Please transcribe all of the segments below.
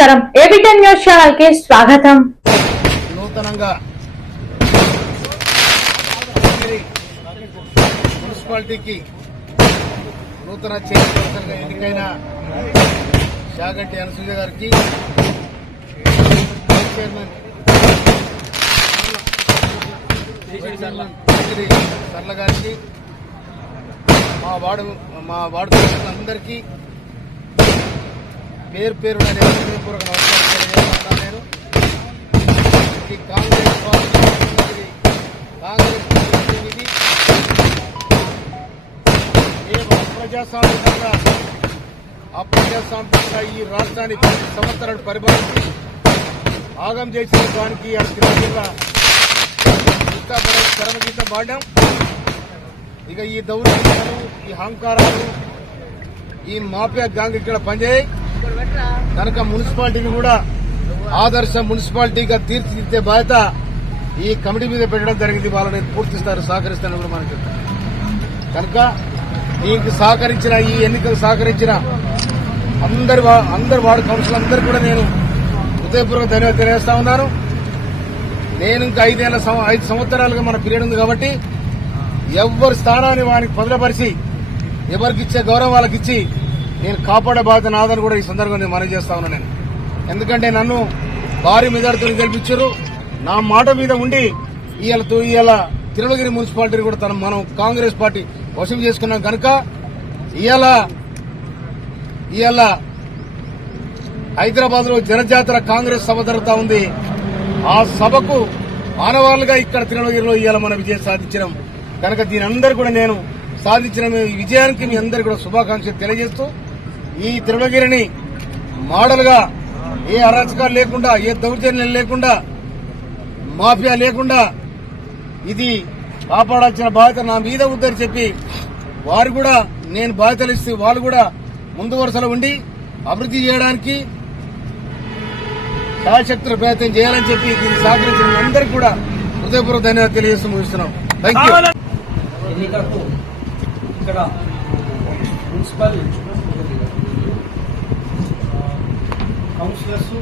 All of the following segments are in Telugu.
నమస్కారం ఏబిటెన్ న్యూస్ ఛానల్ కి స్వాగతం. నూతనంగా మున్సిపాలిటీకి నూతన చైర్పర్సన్ గా ఎన్నికైన షాగంటి అనసూయ గారికి, వైస్ చైర్మన్ సర్ల గారికి, మా వార్డు అందరికీ పేరు పేరు హృదయపూర్వక నమస్కారం తెలియజేస్తున్నాను. నేను ఇది కాంగ్రెస్ ప్రతినిధి అప్రజాస్వామికంగా ఈ రాష్ట్రాన్ని 10 సంవత్సరాలు పరిపాలించి ఆగం చేసిన దానికి చరమగీతం పాడడం. ఇక ఈ దౌర్జన్యాలు, ఈ అహంకారాలు, ఈ మాఫియా గ్యాంగ్ ఇక్కడ పనిచేయి కనుక మున్సిపాలిటీని కూడా ఆదర్శ మున్సిపాలిటీగా తీర్చిదిద్దే బాధ్యత ఈ కమిటీ మీద పెట్టడం జరిగింది. వాళ్ళని పూర్తి స్థాయి సహకరిస్తానని కూడా మనం చెప్తాం. కనుక దీనికి సహకరించిన, ఈ ఎన్నికలు సహకరించిన అందరి వార్డు కౌన్సిల్ అందరూ కూడా నేను హృదయపూర్వక ధన్యవాదాలు తెలియజేస్తా ఉన్నాను. నేను ఇంకా 5 సంవత్సరాలుగా మన పీరియడ్ ఉంది కాబట్టి ఎవరి స్థానాన్ని వారికి బదులుపరిచి ఎవరికి ఇచ్చే గౌరవం వాళ్ళకి ఇచ్చి నేను కాపాడే బాధ్యత నాదని కూడా ఈ సందర్భంగా నేను మనవి చేస్తా ఉన్నాను. ఎందుకంటే నన్ను భారీ మెజార్టీతో గెలిపించారు. నా మాట మీద ఉండి ఇవాళ తిరుమలగిరి మున్సిపాలిటీని కూడా మనం కాంగ్రెస్ పార్టీ వశం చేసుకున్నాం. కనుక ఇవాళ హైదరాబాద్ లో జనజాతర కాంగ్రెస్ సభ జరుగుతా ఉంది. ఆ సభకు ఆనవాళ్లుగా ఇక్కడ తిరుమలగిరిలో ఇవాళ మన విజయం సాధించడం. కనుక దీని అందరూ కూడా నేను సాధించిన ఈ విజయానికి మీ అందరికీ కూడా శుభాకాంక్షలు తెలియజేస్తూ, ఈ తిరుమలగిరిని మోడల్ గా ఏ అరాచకాలు లేకుండా, ఏ దౌర్జన్యం లేకుండా, మాఫియా లేకుండా ఇది కాపాడాల్సిన బాధ్యత నా మీద ఉందని చెప్పి వారు కూడా నేను బాధ్యతలు ఇస్తూ వాళ్ళు కూడా ముందు వరుసలో ఉండి అభివృద్ధి చేయడానికి శాయశక్తుల ప్రయత్నం చేయాలని చెప్పి దీన్ని సహకరించిన అందరికీ కూడా హృదయపూర్వక ధన్యవాదాలు తెలియజేస్తూ ముగిస్తున్నాం. Thank you. ఎన్నికలకు ఇక్కడ మున్సిపల్ కౌన్సిలర్స్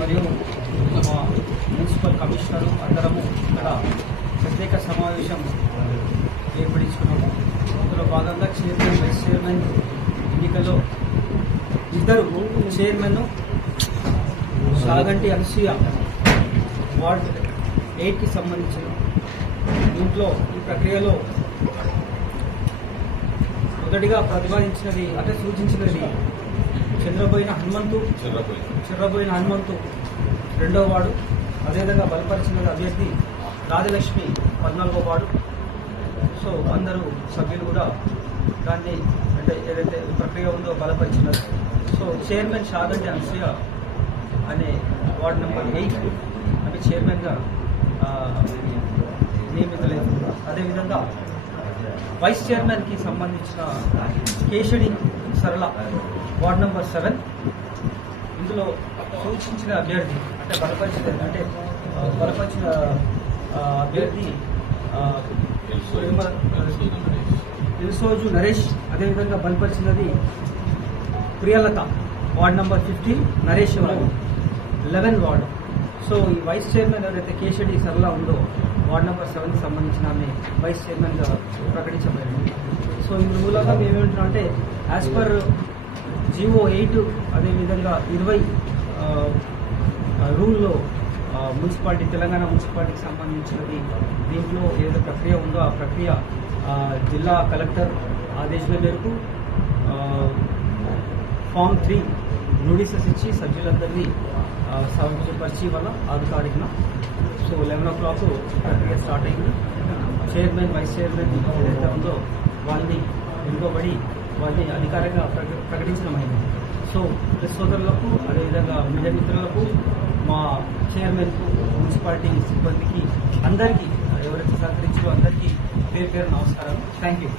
మరియు మున్సిపల్ కమిషనర్ అందరము ఇక్కడ ప్రత్యేక సమావేశం ఏర్పడించుకున్నాము. అందులో భాగంగా చైర్మన్, వైస్ చైర్మన్ ఎన్నికల్లో 2 చైర్మన్ షాగంటి అనసూయ వార్డ్ 8కి సంబంధించిన దీంట్లో ఈ ప్రక్రియలో మొదటిగా ప్రతిపాదించినది అంటే సూచించినది చెర్రబోయిన హనుమంతు 2వ వార్డు. అదేవిధంగా బలపరిచినది అభ్యర్థి రాజలక్ష్మి 14వ వార్డు. సో అందరూ సభ్యులు కూడా దాన్ని అంటే ఏదైతే ప్రక్రియ ఉందో బలపరిచినారు. సో చైర్మన్ షాగంటి అనసూయ అనే వార్డు నెంబర్ 8 అంటే చైర్మన్గా నియమితులైంది. అదేవిధంగా వైస్ చైర్మన్ కి సంబంధించిన కేశడి సరళ వార్డ్ నెంబర్ 7 ఇందులో సూచించిన అభ్యర్థి అంటే బలపరిచిన అభ్యర్థి ఇల్సోజు నరేష్. అదేవిధంగా బలపరిచినది Priyalatha ward number 15, Naresh 11 ward. So ఈ వైస్ చైర్మన్ ఎవరైతే కేశడి సరళ ఉందో వార్డ్ నెంబర్ 7కి సంబంధించిన ఆమె వైస్ చైర్మన్గా ప్రకటించబడింది. సో ఇందులో మూలంగా మేమేమంటున్నాం అంటే యాజ్ పర్ GO 8 అదేవిధంగా 20 రూల్లో మున్సిపాలిటీ తెలంగాణ మున్సిపాలిటీకి సంబంధించినది దీంట్లో ఏదైతే ప్రక్రియ ఉందో ఆ ప్రక్రియ జిల్లా కలెక్టర్ ఆదేశాల మేరకు ఫామ్ 3 నోటీసెస్ ఇచ్చి సభ్యులందరినీ సమర్పించి వల్ల అధికారికన సో 11 o'clock ప్రక్రియ స్టార్ట్ అయింది. చైర్మన్, వైస్ చైర్మన్ ఏదైతే ఉందో వాళ్ళని ఎన్నుకోబడి వాళ్ళని అధికారికంగా ప్రకటించడం అయింది. సో ప్రెస్ సోదరులకు అదేవిధంగా మీడియా మిత్రులకు, మా చైర్మన్కు, మున్సిపాలిటీ సిబ్బందికి అందరికీ ఎవరైతే సహకరించారో అందరికీ పేరు నమస్కారం. Thank you.